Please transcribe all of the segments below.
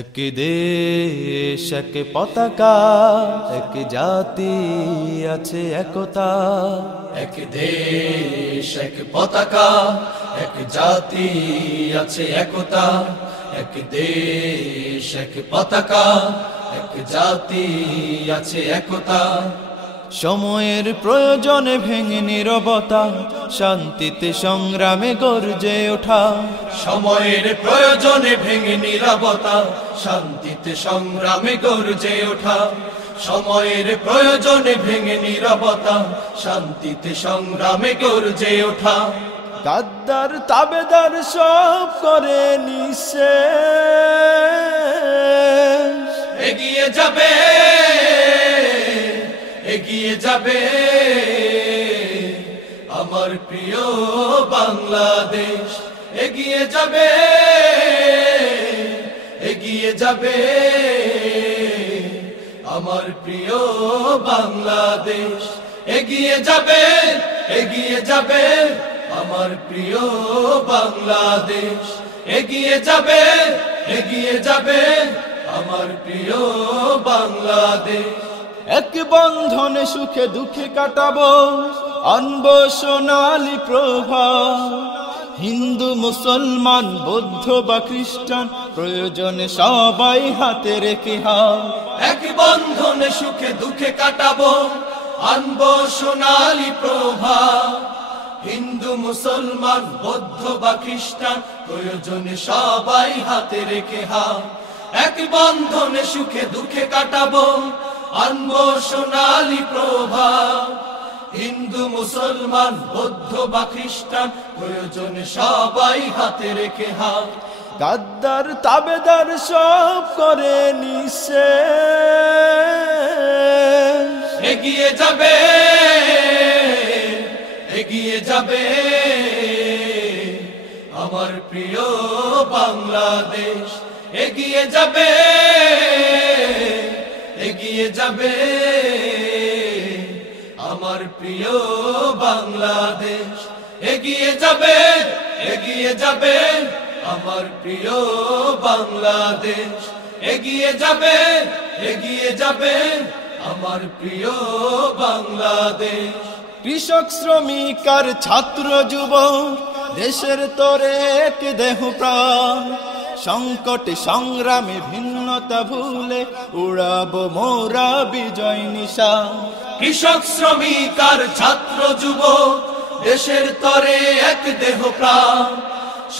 এক দেশ এক পতাকা, এক জাতি আছে একতা। এক দেশ এক পতাকা, এক জাতি আছে একতা। এক দেশ এক পতাকা, এক জাতি আছে একতা। সময়ের প্রয়োজনে ভেঙে নীরবতা, শান্তিতে সংগ্রামে গর্জে ওঠা। সময়ের প্রয়োজনে ভেঙে নীরবতা, শান্তিতে সংগ্রামে গর্জে ওঠা। সময়ের প্রয়োজনে ভেঙে নীরবতা, শান্তিতে সংগ্রামে গর্জে ওঠা। গাদ্দার তাবেদার সব করে নিঃশেষ, এগিয়ে যাবে, এগিয়ে যাবে আমার প্রিয় বাংলাদেশ। এগিয়ে যাবে, এগিয়ে যাবে আমার প্রিয় বাংলাদেশ। এগিয়ে যাবে, এগিয়ে যাবে আমার প্রিয় বাংলাদেশ। এগিয়ে যাবে, এগিয়ে যাবে আমার প্রিয় বাংলাদেশ। এক বন্ধনে সুখে দুঃখে কাটাবো, আনবো সোনালি প্রভা। হিন্দু মুসলমান বৌদ্ধ বা খ্রিস্টান, প্রয়োজনে সবাই হাতে রেখে হাত। এক বন্ধনে সুখে দুঃখে কাটাবো, আনবো সোনালি প্রভা। হিন্দু মুসলমান বৌদ্ধ বা খ্রিস্টান, প্রয়োজনে সবাই হাতে রেখে হাত। এক বন্ধনে সুখে দুঃখে কাটাবো, আনবো সোনালি প্রভা। হিন্দু মুসলমান বৌদ্ধ বা খ্রিস্টান, প্রয়োজনে সবাই হাতে রেখে হাত। গাদ্দার তাবেদার সব করে নিঃশেষ, এগিয়ে যাবে, এগিয়ে যাবে আমার প্রিয় বাংলাদেশ। এগিয়ে যাবে, এগিয়ে যাবে আমার প্রিয় বাংলাদেশ। এগিয়ে যাবে, এগিয়ে যাবে আমার প্রিয় বাংলাদেশ। এগিয়ে যাবে, এগিয়ে যাবে আমার প্রিয় বাংলাদেশ। কৃষক শ্রমিক আর ছাত্র যুবক, দেশের তরে এক দেহ প্রাণ। সংকটে সংগ্রামে ভিন্নতা ভুলে, উড়াবো মোরা বিজয় নিশান। কৃষক শ্রমিক আর ছাত্র যুবক, দেশের তরে এক দেহ প্রাণ।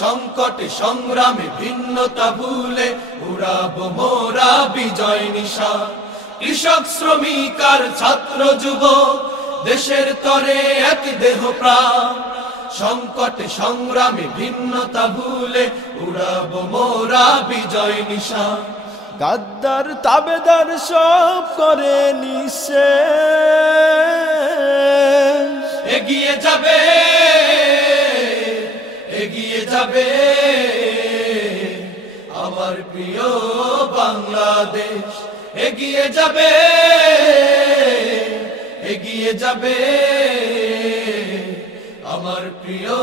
সংকটে সংগ্রামে ভিন্নতা ভুলে, উড়াবো মোরা বিজয় নিশান। কৃষক শ্রমিক আর ছাত্র যুবক, দেশের তরে এক দেহ প্রাণ। সংকটে সংগ্রামে ভিন্নতা ভুলে, উড়াবো মোরা বিজয় নিশান। গাদ্দার তাবেদার সব করে নিঃশেষ, এগিয়ে যাবে, এগিয়ে যাবে আমার প্রিয় বাংলাদেশ। এগিয়ে যাবে, এগিয়ে যাবে আমার প্রিয়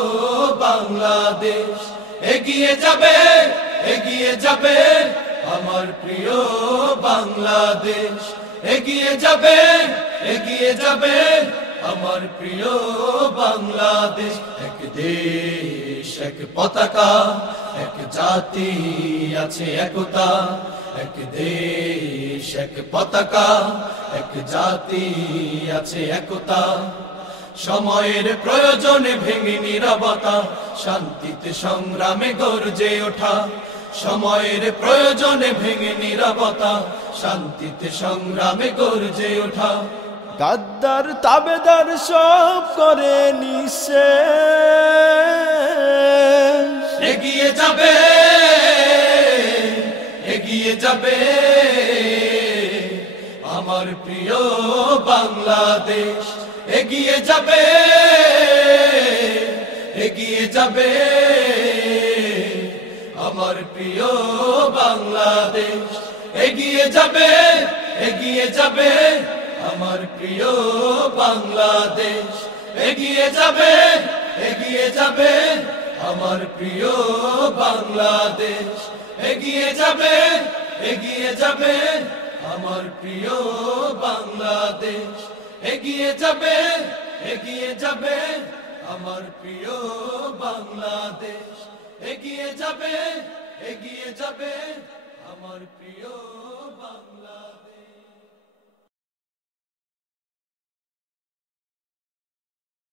বাংলাদেশ। এগিয়ে যাবে, এগিয়ে যাবে আমার প্রিয় বাংলাদেশ। এগিয়ে যাবে, এগিয়ে যাবে আমার প্রিয় বাংলাদেশ। এক দেশ এক পতাকা, এক জাতি আছে একতা। এক দেশ এক পতাকা, এক জাতি আছে একতা। সময়ের প্রয়োজনে ভেঙে নীরবতা, শান্তিতে সংগ্রামে গর্জে ওঠা। সময়ের প্রয়োজনে ভেঙে নীরবতা, শান্তিতে সংগ্রামে গর্জে ওঠা। গাদ্দার তাবেদার সব করে নিঃশেষ, এগিয়ে যাবে, এগিয়ে যাবে আমার প্রিয় বাংলাদেশ। এগিয়ে যাবে, এগিয়ে যাবে আমার প্রিয় বাংলাদেশ। এগিয়ে যাবে, এগিয়ে যাবে আমার প্রিয় বাংলাদেশ। এগিয়ে যাবে, এগিয়ে যাবে আমার প্রিয় বাংলাদেশ। এগিয়ে যাবে, এগিয়ে যাবে আমার প্রিয় বাংলাদেশ এগিয়ে যাবে এগিয়ে যাবে আমার প্রিয় বাংলাদেশ এগিয়ে যাবে এগিয়ে যাবে আমার প্রিয় বাংলাদেশ